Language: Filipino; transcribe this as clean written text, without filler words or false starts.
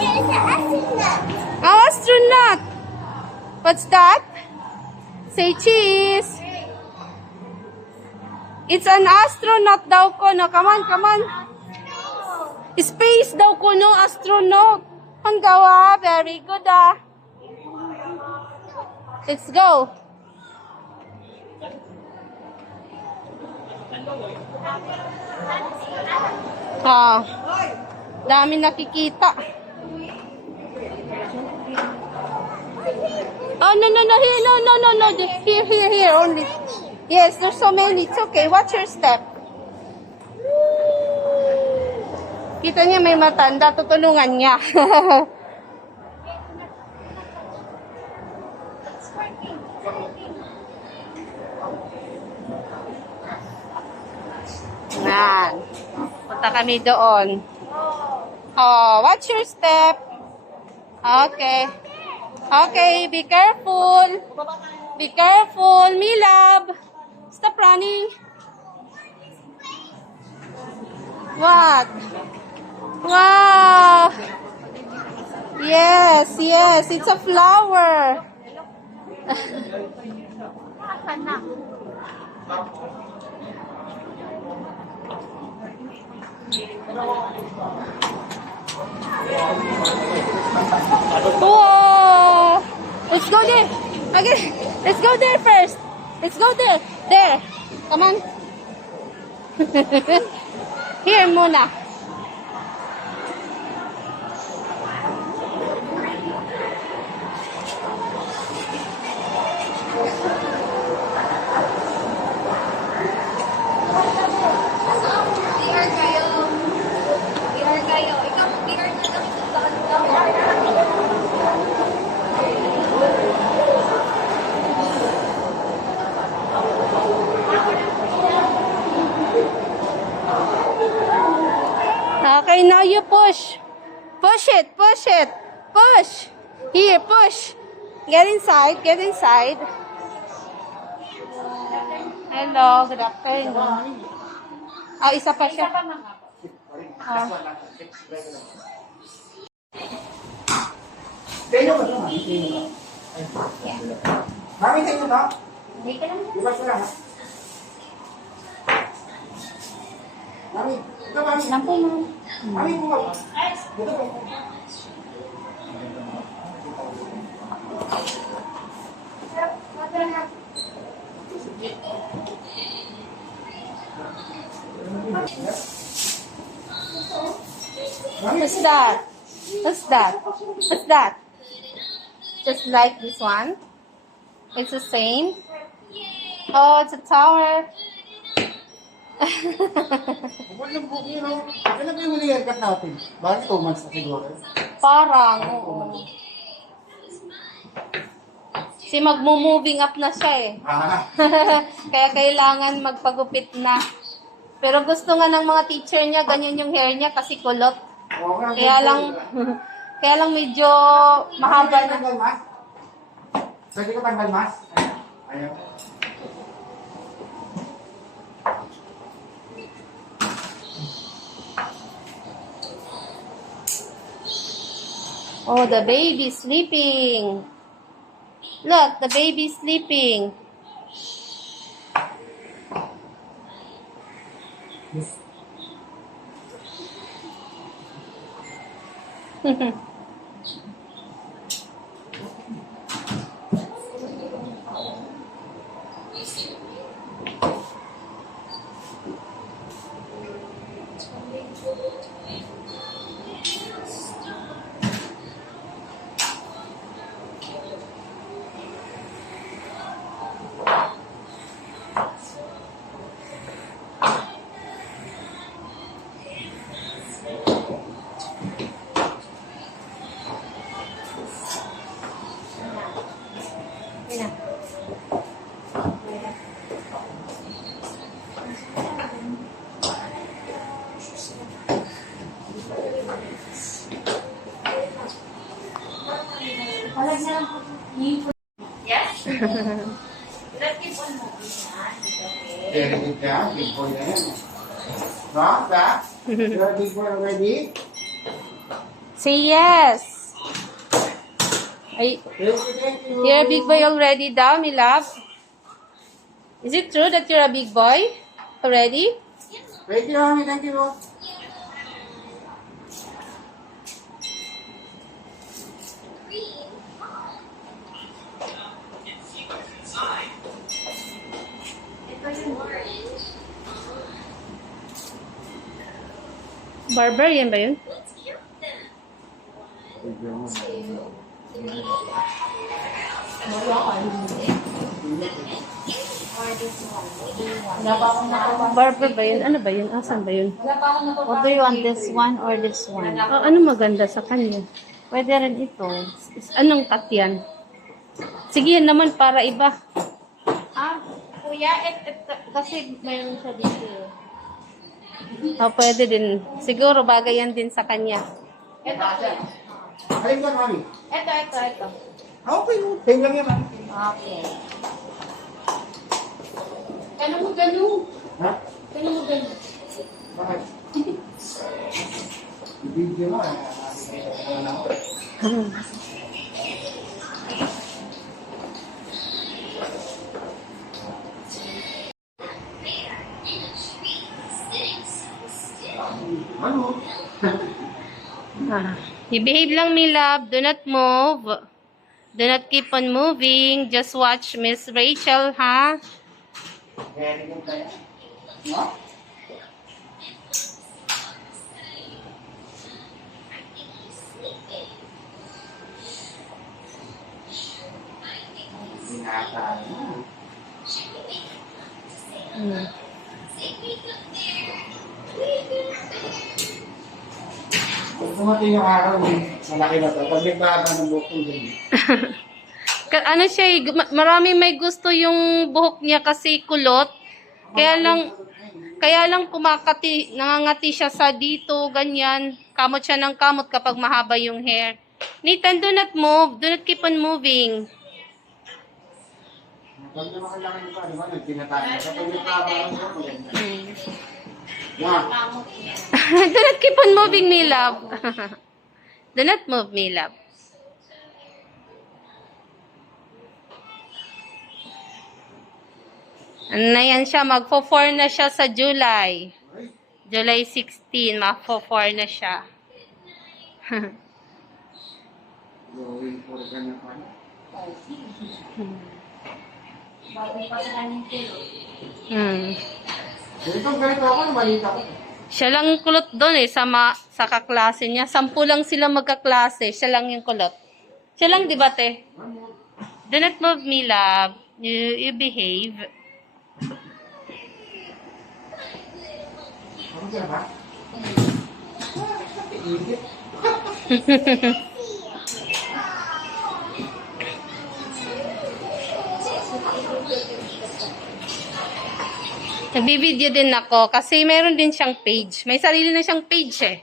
There's an astronaut. Oh, astronaut. What's that? Say cheese. It's an astronaut daw ko, no? Come on, come on. Space daw ko, no? Astronaut. Ang gawa. Very good, ah. Let's go. Ah, dami nakikita. Oh, no, no, no, here, no, no, no, no, here, here, here, only. Yes, there's so many, it's okay. Watch your step. Kita niya may matanda, tutulungan niya. Yan. Punta kami doon. Oh, watch your step. Okay. Okay, be careful. Be careful, me love. Stop running. What? Wow. Yes, yes, it's a flower. Whoa! Let's go there. Okay, let's go there first. Let's go there. There. Come on. Here muna. Okay, now you push. Push it, push it. Push. Here, push. Get inside, get inside. Hello, good afternoon. Oh, isa pa siya. Oh. Mami, tayo ba? Hindi ka lang. Di ba sila, ha? Mami, ito mami. Lampu mo. Mami, buwag. Dito ba? What's that? What's that? What's that? Just like this one? It's the same? Oh, it's a tower. Huwag lang po, kailan ba yung huli haircut natin? Bakit 2 months na siguro? Parang, oo. Kasi magmo-moving up na siya eh. Ah, Kaya kailangan magpagupit na. Pero gusto nga ng mga teacher niya, ganyan yung hair niya kasi kulot. oo nga. Kaya lang medyo mahaba na. Tanggal mas? Pwede ka tanggal mas? Ayaw. Oh, the baby's sleeping. Look, the baby's sleeping. Yes? Let's keep on moving. Very good job. Big boy na yan. Rock, back. You're a big boy already? Say yes. Ay, Thank you. you're a big boy already daw, my love? Is it true that you're a big boy already? Thank you, honey. Thank you. Ito yung orange. Barber, yan ba yun? Barber ba yun? Ano ba yun? Asan ba yun? What do you want, this one or this one? Oh, ano maganda sa kanya? Pwede rin ito. Anong cut yan? Sige, yan naman para iba. Ah, kuya, kasi mayroon siya dito. Oh, pwede din. Siguro bagay yan din sa kanya. Ito, kuya. Ayun ka, honey. Ito. Okay, tingnan lang yan, honey. Okay. Ganun. Ha? Ganun. Bakit? Video mo, Ano? You behave lang, my love. Do not move. Do not keep on moving. Just watch Miss Rachel, ha? Very good tayo. No? Binata mo. Hmm. Pag dumating yung araw, malaki na to. Pag nagbaba ng buhok yung ganyan. Ano siya, marami may gusto yung buhok niya kasi kulot. Kaya lang nangangati siya sa dito, ganyan. Kamot siya ng kamot kapag mahaba yung hair. Nathan, do not move. Do not keep on moving. Pag nakalaki pa, di ba, nagtinatayo. Kapag nagbaba ng buhok, ganyan. Yeah. Do not keep on moving, me love. Do not move, me love. Ano na yan siya? Magpo-4 na siya sa July. July 16, magpo-4 na siya. Going for ganyan pa. Hmm. Ganito ako, maliit ako. Siya lang kulot doon sa kaklase niya. 10 lang sila magkaklase. Siya lang yung kulot. Siya lang, di ba, te? Do not move, me love. You behave. Ano siya ba? Iigit. Nagbibideo din ako kasi meron din siyang page. May sarili na siyang page eh.